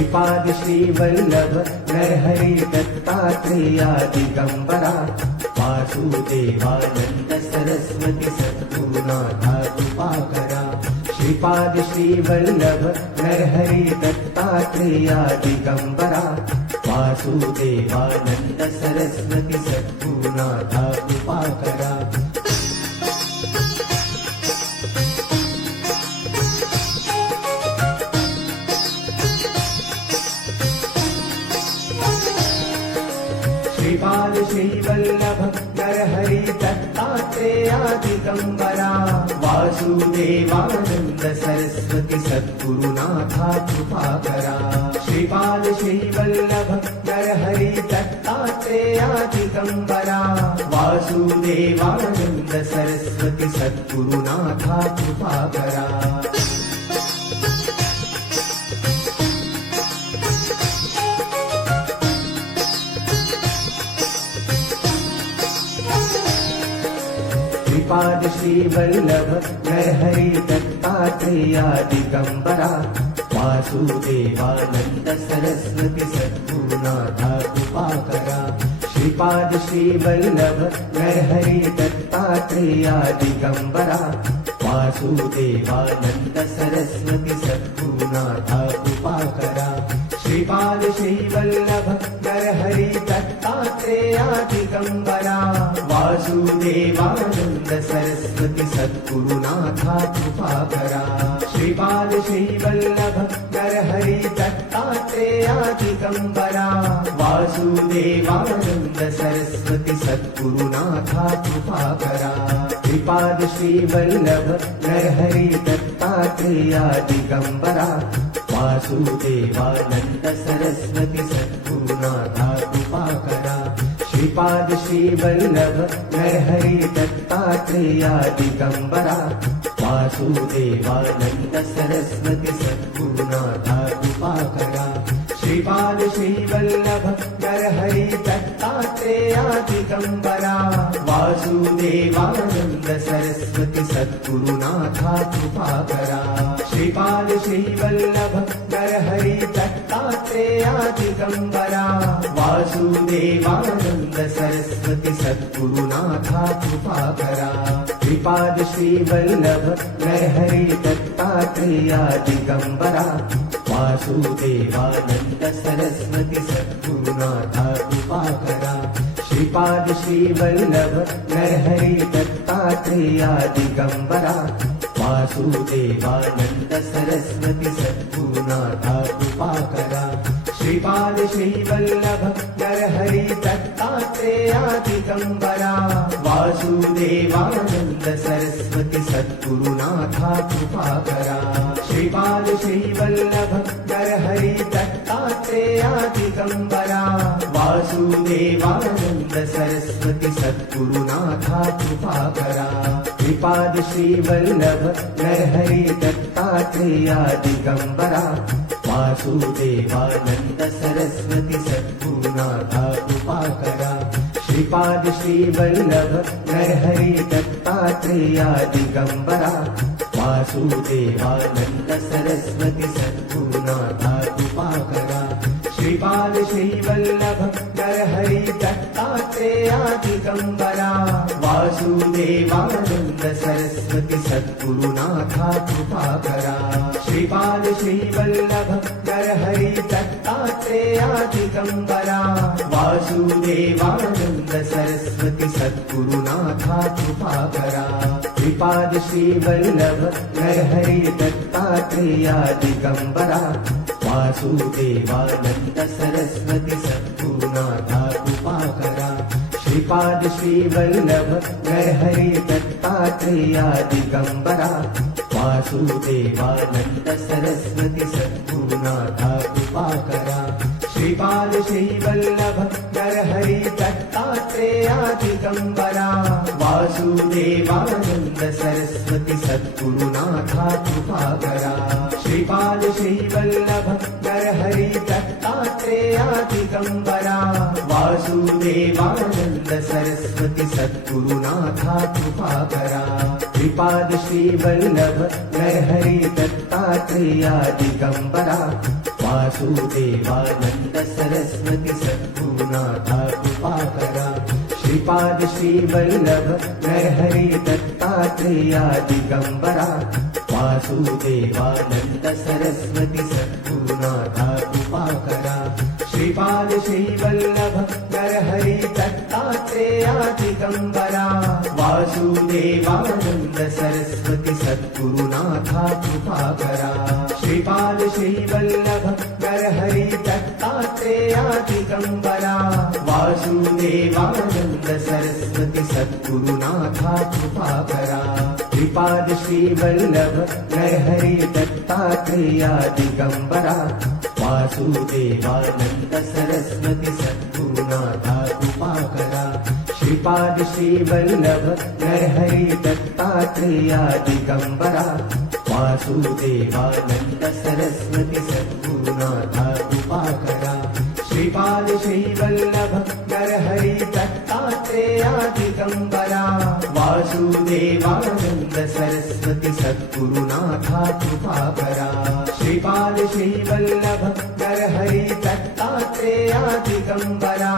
Shripad Shrivallabh Narhari Dattatreya Digambara Vasudevanand Saraswati सद्गुरुनाथा कृपाकरा Shripad Shrivallabh Narhari Dattatreya Digambara Vasudevanand Saraswati सद्गुरुनाथा कृपाकरा Shripad Shrivallabh Narhari Dattatreya Digambara Vasudevanand Saraswati सद्गुरुनाथा कृपाकरा Shripad Shrivallabh Narhari Dattatreya Digambara Vasudevanand Saraswati सद्गुरुनाथा कृपाकरा Shripad Shrivallabh Narhari Dattatreya Digambara Vasudevanand Saraswati सद्गुरुनाथा कृपाकरा Shripad Shrivallabh Narhari Dattatreya Digambara Vasudevanand Saraswati सद्गुरुनाथा कृपाकरा Shripad Shrivallabh Narhari Dattatreya Digambara Vasudevanand Saraswati सद्गुरुनाथा कृपाकरा Shripad Shrivallabh Narhari Dattatreya Digambara Vasudevanand Saraswati सद्गुरुनाथा कृपाकरा Shripad Shrivallabh Narhari Dattatreya Digambara Vasudevanand Saraswati सद्गुरुनाथा कृपाकरा Shripad Shrivallabh Narhari Dattatreya Digambara Vasudevanand Saraswati सद्गुरुनाथा कृपाकरा Shripad Shrivallabh Narhari Dattatreya Digambara Vasudevanand Saraswati सद्गुरुनाथा कृपाकरा Shripad Shrivallabh Narhari Dattatreya Digambara Vasudevanand Saraswati सद्गुरुनाथा कृपाकरा Shripad Shrivallabh Narhari Dattatreya Digambara Vasudevanand Saraswati सद्गुरुनाथा कृपाकरा Shripad Shrivallabh Narhari Dattatreya Digambara Vasudevanand Saraswati सद्गुरुनाथा कृपाकरा Shripad Shrivallabh Narhari Dattatreya Digambara Vasudevanand Saraswati सद्गुरुनाथा कृपाकरा Shripad Shrivallabh Narhari Dattatreya Digambara Vasudevanand Saraswati सद्गुरुनाथा कृपाकरा Shripad Shrivallabh Narhari Dattatreya Digambara Vasudevanand Saraswati सद्गुरुनाथा कृपाकरा Shripad Shrivallabh Narhari Dattatreya Digambara Vasudevanand Saraswati सद्गुरुनाथा कृपाकरा Shripad Shrivallabh Narhari Dattatreya Digambara Vasudevanand Saraswati सद्गुरुनाथा कृपाकरा Shripad Shrivallabh Narhari Dattatreya Digambara Vasudevanand Saraswati सद्गुरुनाथा कृपाकरा Shripad Shrivallabh Narhari Dattatreya Digambara Vasudevanand Saraswati सद्गुरुनाथा कृपाकरा Shripad Shrivallabh Narhari Dattatreya Digambara Vasudevanand Saraswati सद्गुरुनाथा कृपाकरा Shripad Shrivallabh Narhari Dattatreya Digambara Vasudevanand Saraswati सद्गुरुनाथा कृपाकरा Shripad Shrivallabh Narhari Dattatreya Digambara Vasudevanand Saraswati सद्गुरुनाथा कृपाकरा Shripad Shrivallabh Narhari Dattatreya Digambara Vasudevanand Saraswati सद्गुरुनाथा कृपाकरा Shripad Shrivallabh Narhari Dattatreya Digambara Vasudevanand Saraswati सद्गुरुनाथा कृपाकरा Shripad Shrivallabh Narhari Dattatreya Digambara Vasudevanand Saraswati सद्गुरुनाथा कृपाकरा Shripad Shrivallabh Narhari Dattatreya Digambara Vasudevanand Saraswati सद्गुरुनाथा कृपाकरा Shripad Shrivallabh Narhari Dattatreya Digambara Vasudevanand Saraswati सद्गुरुनाथा कृपाकरा Shripad Shrivallabh Narhari Dattatreya Digambara Vasudevanand Saraswati सद्गुरुनाथा कृपाकरा Shripad Shrivallabh Narhari Dattatreya Digambara Vasudevanand Saraswati सद्गुरुनाथा कृपाकरा Shripad Shrivallabh Narhari Dattatreya Digambara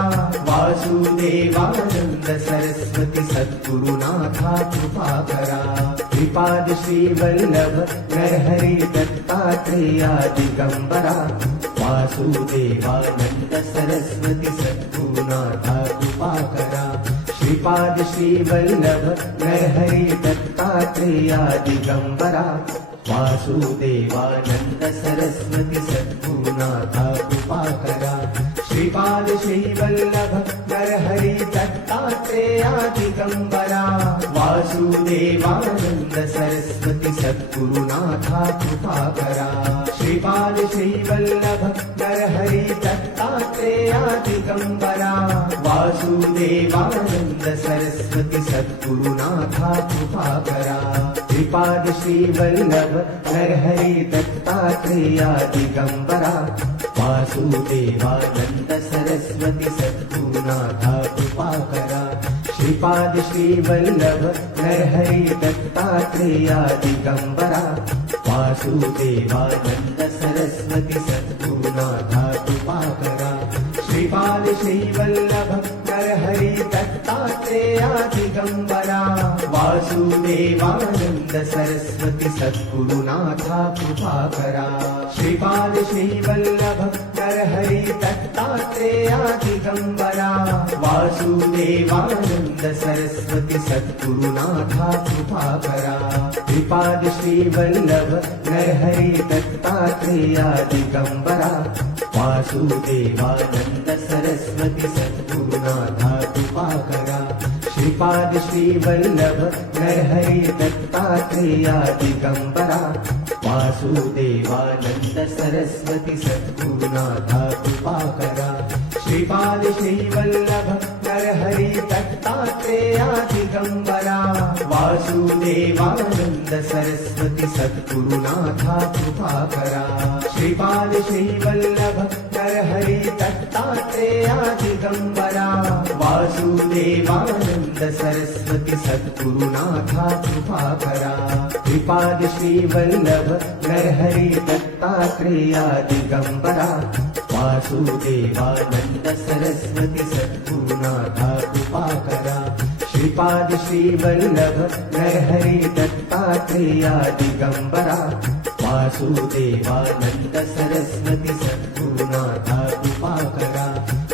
Vasudevanand Saraswati सद्गुरुनाथा कृपाकरा Shripad Shrivallabh Narhari Dattatreya Digambara Vasudevanand Saraswati सद्गुरुनाथा कृपाकरा Shripad Shrivallabh Narhari Dattatreya Digambara Vasudevanand Saraswati सद्गुरुनाथा कृपाकरा Shripad Shrivallabh Narhari Dattatreya Digambara Vasudevanand Saraswati सद्गुरुनाथा कृपाकरा Shripad Shrivallabh Narhari Dattatreya Digambara Vasudevanand Saraswati सद्गुरुनाथा कृपाकरा Shripad Shrivallabh Narhari Dattatreya Digambara Vasudevanand Saraswati सद्गुरुनाथा कृपाकरा Shripad Shrivallabh Narhari Dattatreya Digambara Vasudevanand Saraswati सद्गुरुनाथा कृपाकरा Shripad Shrivallabh Narhari Dattatreya Digambara Vasudevanand Saraswati सद्गुरुनाथा कृपाकरा Shripad Shrivallabh Narhari Dattatreya Digambara Vasudevanand Saraswati सद्गुरुनाथा कृपाकरा Shripad Shrivallabh Narhari Dattatreya Digambara Vasudevanand Saraswati सद्गुरुनाथा कृपाकरा Shripad Shrivallabh Narhari Dattatreya Digambara Vasudevanand Saraswati सद्गुरुनाथा कृपाकरा Shripad Shrivallabh Narhari Dattatreya Digambara Vasudevanand Saraswati सद्गुरुनाथा कृपाकरा Shripad Shrivallabh Narhari Dattatreya Digambara Vasudevanand Saraswati सद्गुरुनाथा कृपाकरा Shripad Shrivallabh Narhari Dattatreya Digambara Vasudevanand Saraswati सद्गुरुनाथा कृपाकरा Shripad Shrivallabh Narhari Dattatreya Digambara Vasudevanand Saraswati सद्गुरुनाथा कृपाकरा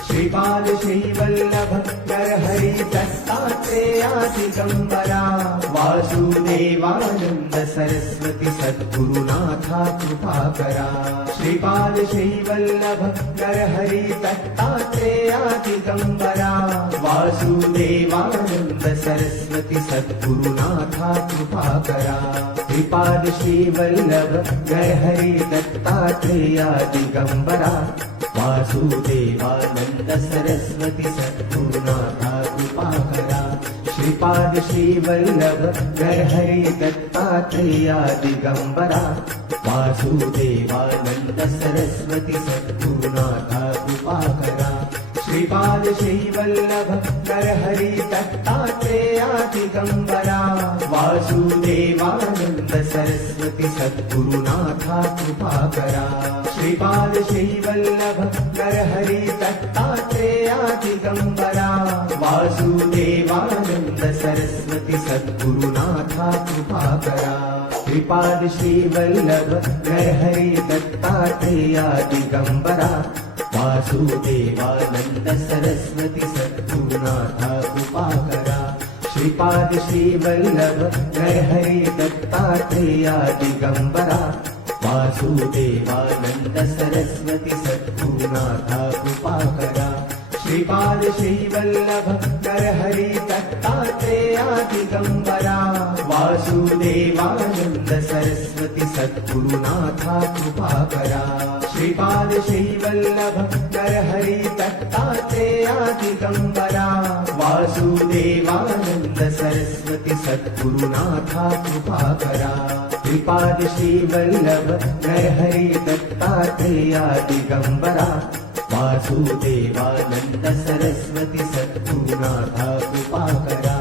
Shripad Shrivallabh Narhari Dattatreya Digambara Vasudevanand Saraswati सद्गुरुनाथा कृपाकरा Shripad Shrivallabh Narhari Dattatreya Digambara Vasudevanand Saraswati सद्गुरुनाथा कृपाकरा Shripad Shrivallabh Narhari Dattatreya Digambara Vasudevanand Saraswati सद्गुरुनाथा कृपाकरा Shripad Shrivallabh Narhari Dattatreya Digambara Vasudevanand Saraswati सद्गुरुनाथा कृपाकरा Shripad Shrivallabh Narhari Dattatreya Digambara Vasudevanand Saraswati सद्गुरुनाथा कृपाकरा Shripad Shrivallabh Narhari Dattatreya Digambara Vasudevanand Saraswati सद्गुरुनाथा कृपाकरा Shripad Shrivallabh Narhari Dattatreya Digambara Vasudevanand Saraswati सद्गुरुनाथा कृपाकरा Shripad Shrivallabh Narhari Dattatreya Digambara Vasudevanand Saraswati सद्गुरुनाथा कृपाकरा Shripad Shrivallabh Narhari Dattatreya Digambara Vasudevanand Saraswati सद्गुरुनाथा कृपाकरा Shripad Shrivallabh Narhari Dattatreya Digambara Vasudevanand Saraswati सद्गुरुनाथा कृपाकरा Shripad Shrivallabh Narhari Dattatreya Digambara Vasudevanand Saraswati सद्गुरुनाथा कृपाकरा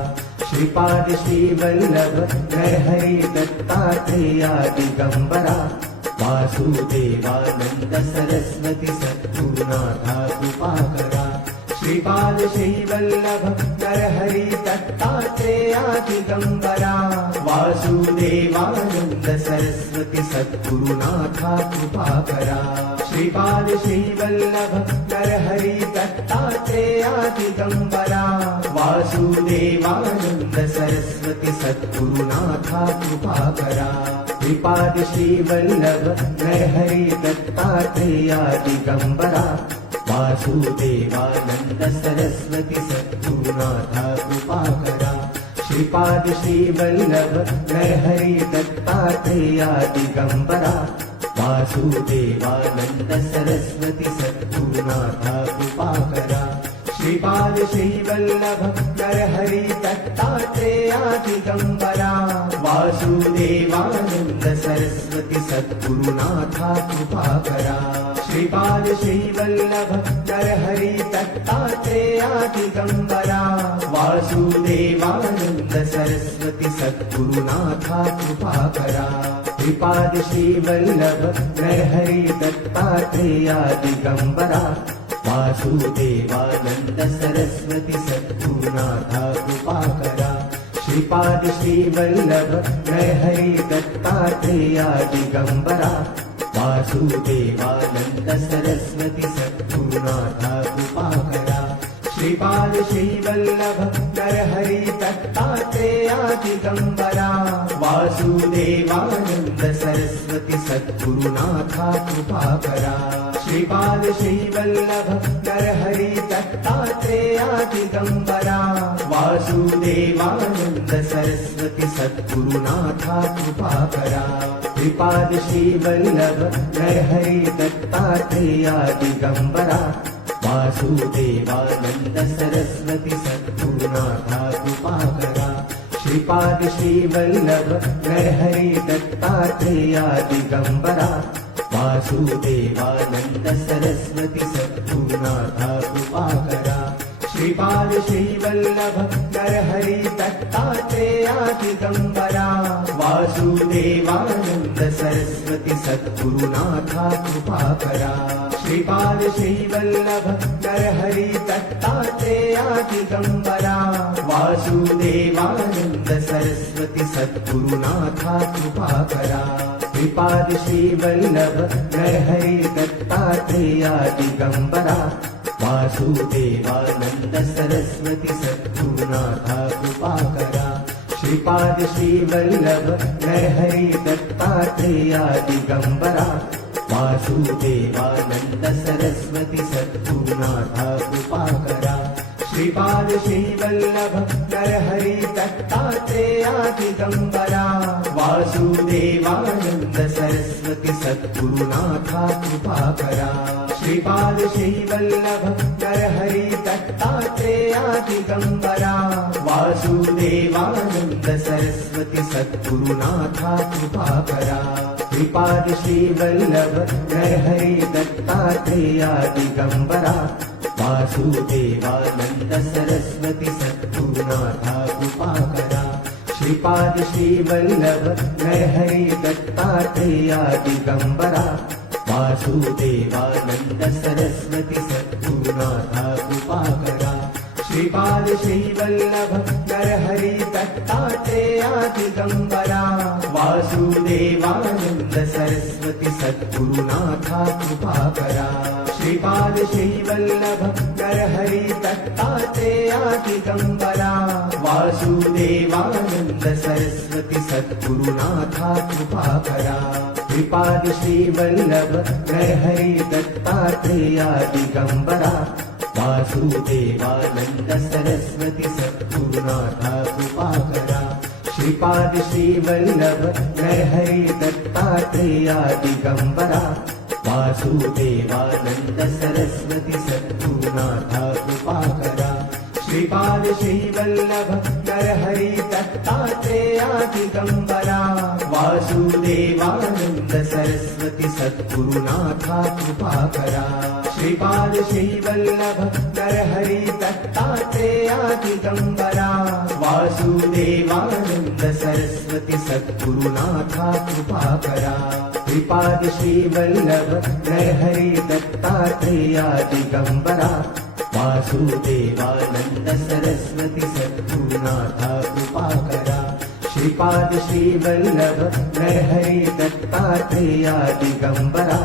Shripad Shrivallabh Narhari Dattatreya Digambara Vasudevanand Saraswati सद्गुरुनाथा कृपाकरा Shripad Shrivallabh Narhari Dattatreya Digambara Vasudevanand Saraswati सद्गुरुनाथा कृपाकरा Shripad Shrivallabh Narhari Dattatreya Digambara Vasudevanand Saraswati सद्गुरुनाथा कृपाकरा Shripad Shrivallabh Narhari Dattatreya Digambara Vasudevanand Saraswati सद्गुरुनाथा कृपाकरा Shripad Shrivallabh Narhari Dattatreya Digambara Vasudevanand Saraswati सद्गुरुनाथा कृपाकरा Shripad Shrivallabh Narhari Dattatreya Digambara Vasudevanand Saraswati सद्गुरुनाथा कृपाकरा Shripad Shrivallabh Narhari Dattatreya Digambara Vasudevanand Saraswati सद्गुरुनाथा कृपाकरा Shripad Shrivallabh Narhari Dattatreya Digambara Vasudevanand Saraswati सद्गुरुनाथा कृपाकरा Shripad Shrivallabh Narhari Dattatreya Digambara Vasudevanand Saraswati सद्गुरुनाथा कृपाकरा Shripad Shrivallabh Narhari Dattatreya Digambara Vasudevanand Saraswati सद्गुरुनाथा कृपाकरा Shripad Shrivallabh Narhari Dattatreya Digambara Vasudevanand Saraswati सद्गुरुनाथा कृपाकरा Shripad Shrivallabh Narhari Dattatreya Digambara Vasudevanand Saraswati सद्गुरुनाथा कृपाकरा Shripad Shrivallabh Narhari Dattatreya Digambara Vasudevanand Saraswati सद्गुरुनाथा कृपाकरा Shripad Shrivallabh Narhari Dattatreya Digambara Vasudevanand Saraswati सद्गुरुनाथा कृपाकरा Shripad Shrivallabh Narhari Dattatreya Digambara Vasudevanand Saraswati सद्गुरुनाथा कृपाकरा Shripad Shrivallabh Narhari Dattatreya Digambara Vasudevanand Saraswati सद्गुरुनाथा कृपाकरा Shripad Shrivallabh Narhari Dattatreya Digambara Vasudevanand Saraswati सद्गुरुनाथा कृपाकरा Shripad Shrivallabh Narhari Dattatreya Digambara Vasudevanand Saraswati सद्गुरुनाथा कृपाकरा Shripad Shrivallabh Narhari Dattatreya Digambara Vasudevanand Saraswati सद्गुरुनाथा कृपाकरा Shripad Shrivallabh Narhari Dattatreya Digambara Vasudevanand Saraswati सद्गुरुनाथा कृपाकरा Shripad Shrivallabh Narhari Dattatreya Digambara Vasudevanand Saraswati सद्गुरुनाथा कृपाकरा Shripad Shrivallabh Narhari Dattatreya Digambara Vasudevanand Saraswati सद्गुरुनाथा कृपाकरा Shripad Shrivallabh Narhari Dattatreya Digambara Vasudevanand Saraswati सद्गुरुनाथा कृपाकरा Shripad Shrivallabh Narhari Dattatreya Digambara Vasudevanand Saraswati सद्गुरुनाथा कृपाकरा Shripad Shrivallabh Narhari Dattatreya Digambara Vasudevanand Saraswati सद्गुरुनाथा कृपाकरा Shripad Shrivallabh Narhari Dattatreya Digambara Vasudevanand Saraswati सद्गुरुनाथा कृपाकरा Shripad Shrivallabh Narhari Dattatreya Digambara Vasudevanand Saraswati सद्गुरुनाथा कृपाकरा Shripad Shrivallabh Narhari Dattatreya Digambara Vasudevanand Saraswati सद्गुरुनाथा कृपाकरा Shripad Shrivallabh Narhari Dattatreya Digambara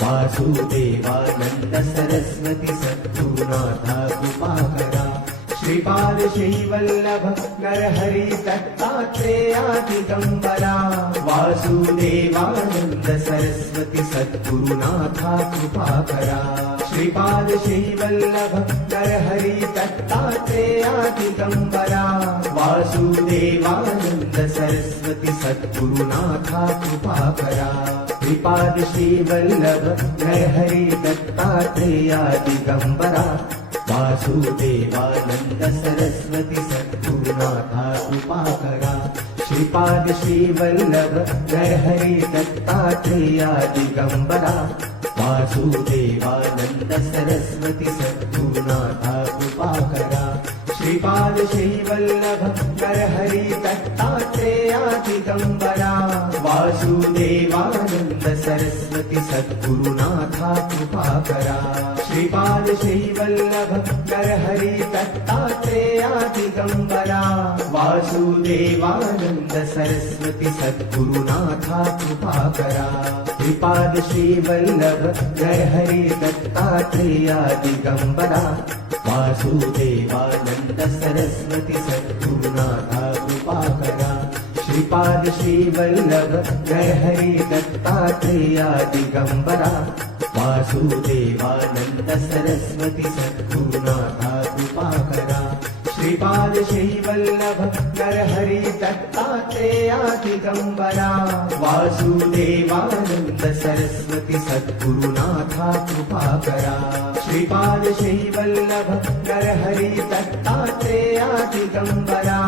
Vasudevanand Saraswati सद्गुरुनाथा कृपाकरा Shripad Shrivallabh Narhari Dattatreya Digambara Vasudevanand Saraswati सद्गुरुनाथा कृपाकरा Shripad Shrivallabh Narhari Dattatreya Digambara Vasudevanand Saraswati सद्गुरुनाथा कृपाकरा Shripad Shrivallabh Narhari Dattatreya Digambara Vasudevanand Saraswati सद्गुरुनाथा कृपाकरा Shripad Shrivallabh Narhari Dattatreya Digambara Vasudevanand Saraswati सद्गुरुनाथा कृपाकरा Shripad Shrivallabh Narhari Dattatreya Digambara Vasudevanand Saraswati सद्गुरुनाथा कृपाकरा Shripad Shrivallabh Narhari Dattatreya Digambara Vasudevanand Saraswati सद्गुरुनाथा कृपाकरा Shripad Shrivallabh Narhari Dattatreya Digambara Vasudevanand Saraswati सद्गुरुनाथा कृपाकरा Shripad Shrivallabh Narhari Dattatreya Digambara Vasudevanand Saraswati सद्गुरुनाथा कृपाकरा Shripad Shrivallabh Narhari Dattatreya Digambara Vasudevanand Saraswati सद्गुरुनाथा कृपाकरा Shripad Shrivallabh Narhari Dattatreya Digambara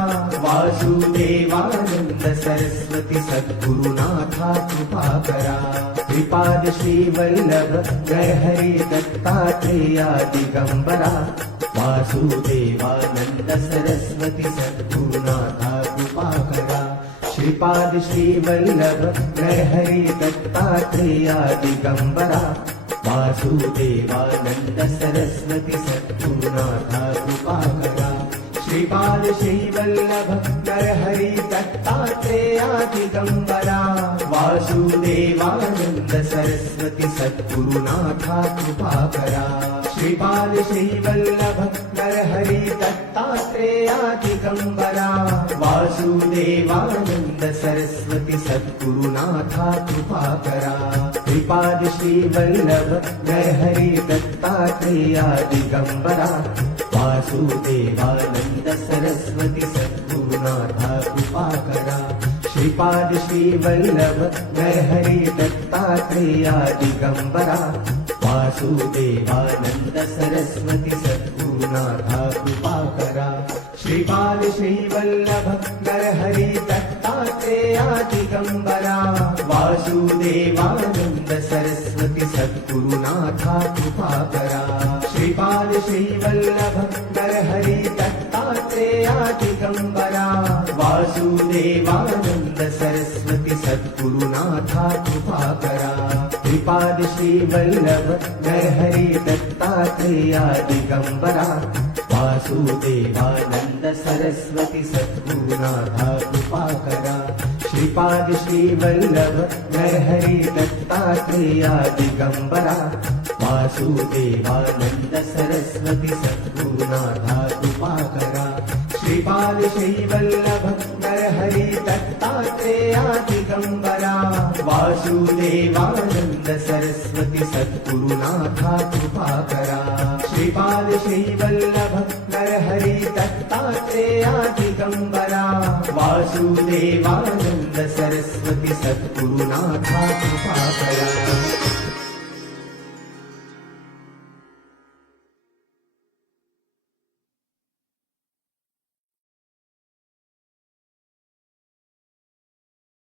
Vasudevanand Saraswati सद्गुरुनाथा कृपाकरा Shripad Shrivallabh Narhari Dattatreya Digambara Vasudevanand Saraswati सद्गुरुनाथा कृपाकरा Shripad Shrivallabh Narhari Dattatreya Digambara Vasudevanand Saraswati सद्गुरुनाथा कृपाकरा Shripad Shrivallabh Narhari Dattatreya Digambara Vasudevanand Saraswati सद्गुरुनाथा कृपाकरा Shripad Shrivallabh Narhari Dattatreya Digambara Vasudevanand Saraswati सद्गुरुनाथा कृपाकरा Shripad Shrivallabh Narhari Dattatreya Digambara Vasudevanand Saraswati सद्गुरुनाथा कृपाकरा Shripad Shrivallabh Narhari Dattatreya Digambara Vasudevanand Saraswati सद्गुरुनाथा कृपाकरा Shripad Shrivallabh Narhari Dattatreya Digambara Vasudevanand Saraswati सद्गुरुनाथा कृपाकरा Shripad Shrivallabh Narhari Dattatreya Digambara Vasudevanand Saraswati सद्गुरुनाथा कृपाकरा Shripad Shrivallabh Narhari Dattatreya Digambara Vasudevanand Saraswati सद्गुरुनाथा कृपाकरा Shripad Shrivallabh Narhari Dattatreya Digambara Vasudevanand Saraswati सद्गुरुनाथा कृपाकरा Shripad Shrivallabh Narhari Dattatreya Digambara Vasudevanand Saraswati सद्गुरुनाथा कृपाकरा Shripad Shrivallabh Narhari Dattatreya Digambara Vasudevanand Saraswati सद्गुरुनाथा कृपाकरा